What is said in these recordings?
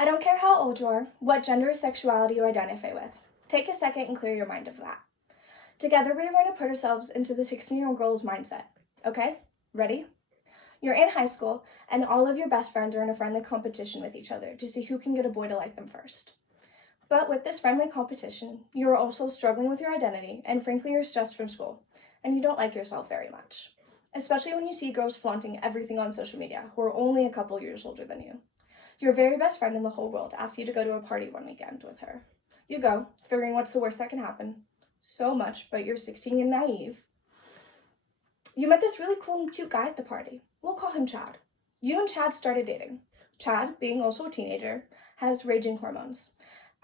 I don't care how old you are, what gender or sexuality you identify with. Take a second and clear your mind of that. Together, we are going to put ourselves into the 16-year-old girl's mindset. Okay? Ready? You're in high school, and all of your best friends are in a friendly competition with each other to see who can get a boy to like them first. But with this friendly competition, you're also struggling with your identity, and frankly, you're stressed from school, and you don't like yourself very much. Especially when you see girls flaunting everything on social media who are only a couple years older than you. Your very best friend in the whole world asks you to go to a party one weekend with her. You go, figuring what's the worst that can happen. So much, but you're 16 and naive. You met this really cool and cute guy at the party. We'll call him Chad. You and Chad started dating. Chad, being also a teenager, has raging hormones.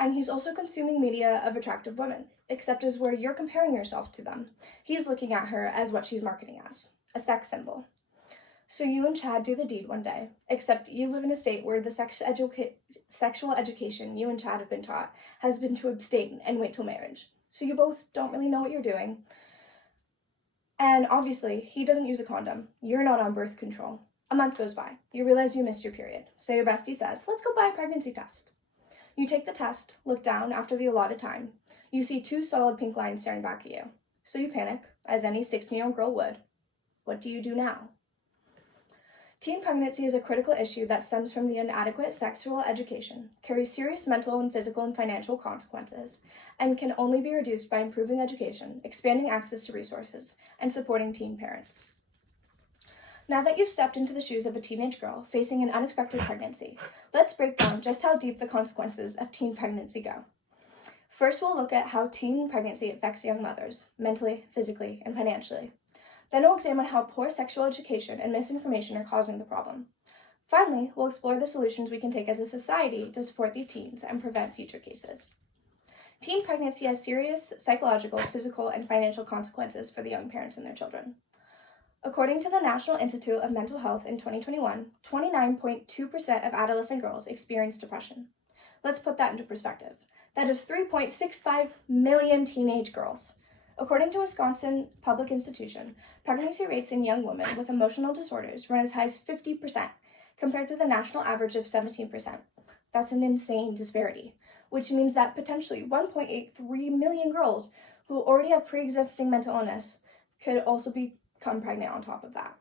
And he's also consuming media of attractive women, except as where you're comparing yourself to them. He's looking at her as what she's marketing as, a sex symbol. So you and Chad do the deed one day, except you live in a state where the sexual education you and Chad have been taught has been to abstain and wait till marriage. So you both don't really know what you're doing. And obviously, he doesn't use a condom. You're not on birth control. A month goes by. You realize you missed your period. So your bestie says, let's go buy a pregnancy test. You take the test, look down after the allotted time. You see 2 solid pink lines staring back at you. So you panic, as any 16-year-old girl would. What do you do now? Teen pregnancy is a critical issue that stems from the inadequate sexual education, carries serious mental and physical and financial consequences, and can only be reduced by improving education, expanding access to resources, and supporting teen parents. Now that you've stepped into the shoes of a teenage girl facing an unexpected pregnancy, let's break down just how deep the consequences of teen pregnancy go. First, we'll look at how teen pregnancy affects young mothers, mentally, physically, and financially. Then we'll examine how poor sexual education and misinformation are causing the problem. Finally, we'll explore the solutions we can take as a society to support these teens and prevent future cases. Teen pregnancy has serious psychological, physical, and financial consequences for the young parents and their children. According to the National Institute of Mental Health in 2021, 29.2% of adolescent girls experience depression. Let's put that into perspective. That is 3.65 million teenage girls. According to Wisconsin Public Institution, pregnancy rates in young women with emotional disorders run as high as 50%, compared to the national average of 17%. That's an insane disparity, which means that potentially 1.83 million girls who already have pre-existing mental illness could also become pregnant on top of that.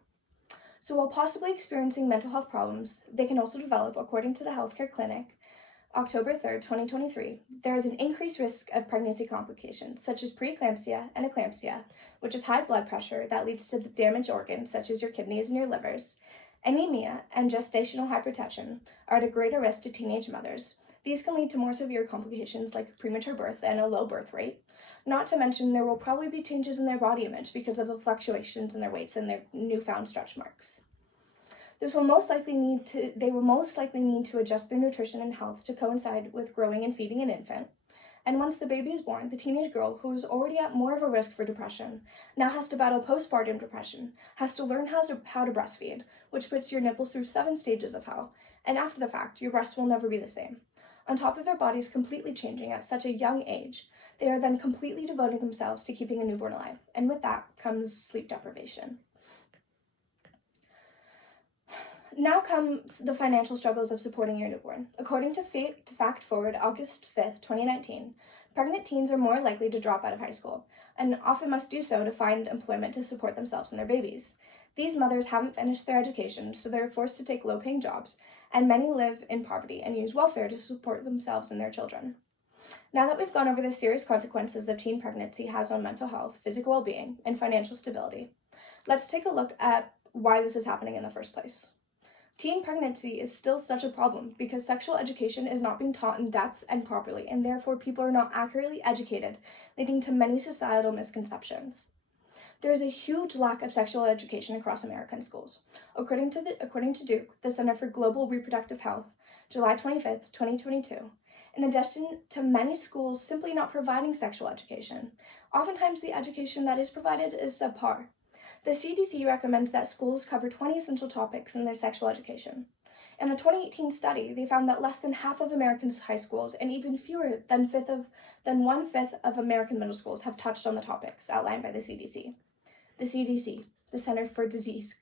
So while possibly experiencing mental health problems, they can also develop, according to the healthcare clinic, October 3rd, 2023, there is an increased risk of pregnancy complications, such as preeclampsia and eclampsia, which is high blood pressure that leads to damaged organs, such as your kidneys and your livers. Anemia and gestational hypertension are at a greater risk to teenage mothers. These can lead to more severe complications like premature birth and a low birth rate. Not to mention, there will probably be changes in their body image because of the fluctuations in their weights and their newfound stretch marks. They will most likely need to adjust their nutrition and health to coincide with growing and feeding an infant. And once the baby is born, the teenage girl, who is already at more of a risk for depression, now has to battle postpartum depression, has to learn how to breastfeed, which puts your nipples through 7 stages of hell, and after the fact, your breasts will never be the same. On top of their bodies completely changing at such a young age, they are then completely devoting themselves to keeping a newborn alive, and with that comes sleep deprivation. Now comes the financial struggles of supporting your newborn. According to Fact Forward, August 5th, 2019, pregnant teens are more likely to drop out of high school, and often must do so to find employment to support themselves and their babies. These mothers haven't finished their education, so they're forced to take low-paying jobs, and many live in poverty and use welfare to support themselves and their children. Now that we've gone over the serious consequences of teen pregnancy has on mental health, physical well-being, and financial stability, let's take a look at why this is happening in the first place. Teen pregnancy is still such a problem because sexual education is not being taught in depth and properly, and therefore people are not accurately educated, leading to many societal misconceptions. There is a huge lack of sexual education across American schools. According to Duke, the Center for Global Reproductive Health, July 25th, 2022, in addition to many schools simply not providing sexual education, oftentimes the education that is provided is subpar. The CDC recommends that schools cover 20 essential topics in their sexual education. In a 2018 study, they found that less than half of American high schools and even fewer than 1/5 of American middle schools have touched on the topics outlined by the CDC. The CDC, the Center for Disease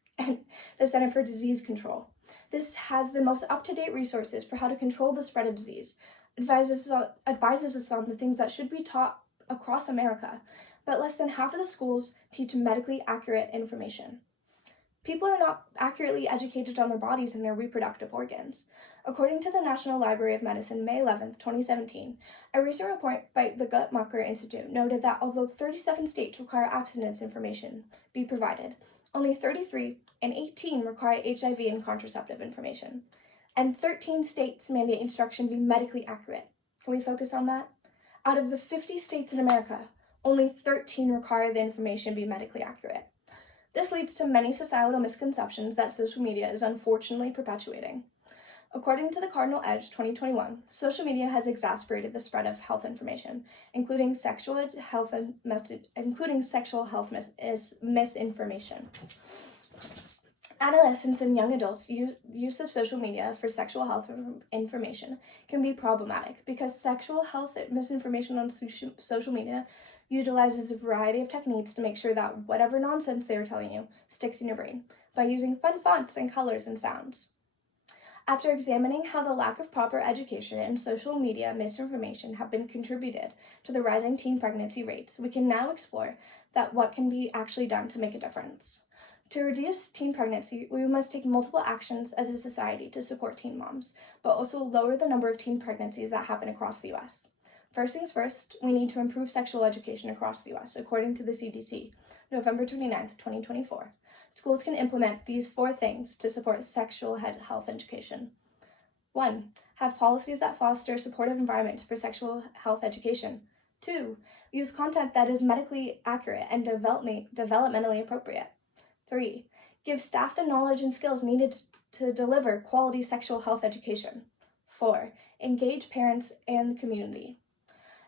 Control. This has the most up-to-date resources for how to control the spread of disease, advises us on the things that should be taught across America, but less than half of the schools teach medically accurate information. People are not accurately educated on their bodies and their reproductive organs. According to the National Library of Medicine, May 11, 2017, a recent report by the Guttmacher Institute noted that although 37 states require abstinence information be provided, only 33 and 18 require HIV and contraceptive information, and 13 states mandate instruction be medically accurate. Can we focus on that? Out of the 50 states in America, only 13 require the information be medically accurate. This leads to many societal misconceptions that social media is unfortunately perpetuating. According to the Cardinal Edge 2021, social media has exacerbated the spread of health information, including sexual health misinformation. Adolescents and young adults' use of social media for sexual health information can be problematic because sexual health misinformation on social media utilizes a variety of techniques to make sure that whatever nonsense they are telling you sticks in your brain by using fun fonts and colors and sounds. After examining how the lack of proper education and social media misinformation have been contributed to the rising teen pregnancy rates, we can now explore what can be actually done to make a difference. To reduce teen pregnancy, we must take multiple actions as a society to support teen moms, but also lower the number of teen pregnancies that happen across the U.S. First things first, we need to improve sexual education across the U.S., according to the CDC, November 29, 2024. Schools can implement these 4 things to support sexual health education. 1. Have policies that foster a supportive environment for sexual health education. 2. Use content that is medically accurate and developmentally appropriate. 3. Give staff the knowledge and skills needed to deliver quality sexual health education. 4. Engage parents and the community.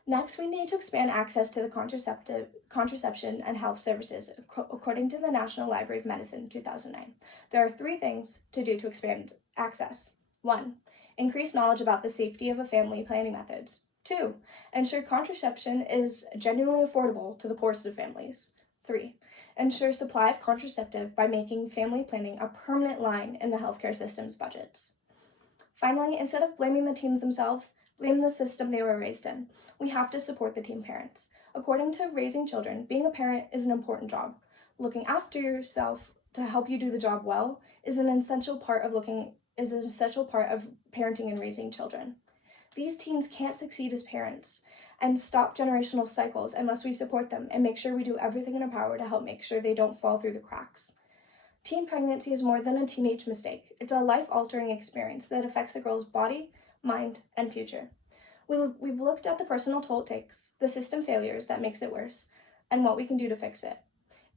Next, we need to expand access to the contraception and health services, according to the National Library of Medicine, 2009. There are 3 things to do to expand access. 1. Increase knowledge about the safety of family planning methods. 2. Ensure contraception is genuinely affordable to the poorest of families. 3. Ensure supply of contraceptive by making family planning a permanent line in the healthcare system's budgets. Finally, instead of blaming the teens themselves, blame the system they were raised in. We have to support the teen parents. According to Raising Children, being a parent is an important job. Looking after yourself to help you do the job well is an essential part of parenting and raising children. These teens can't succeed as parents and stop generational cycles unless we support them and make sure we do everything in our power to help make sure they don't fall through the cracks. Teen pregnancy is more than a teenage mistake. It's a life-altering experience that affects a girl's body, mind, and future. We've looked at the personal toll it takes, the system failures that makes it worse, and what we can do to fix it.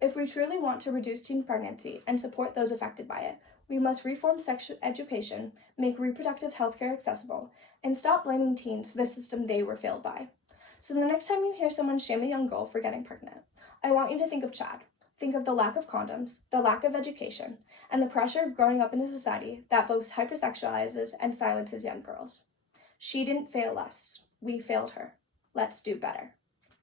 If we truly want to reduce teen pregnancy and support those affected by it, we must reform sex education, make reproductive health care accessible, and stop blaming teens for the system they were failed by. So the next time you hear someone shame a young girl for getting pregnant, I want you to think of Chad. Think of the lack of condoms, the lack of education, and the pressure of growing up in a society that both hypersexualizes and silences young girls. She didn't fail us. We failed her. Let's do better.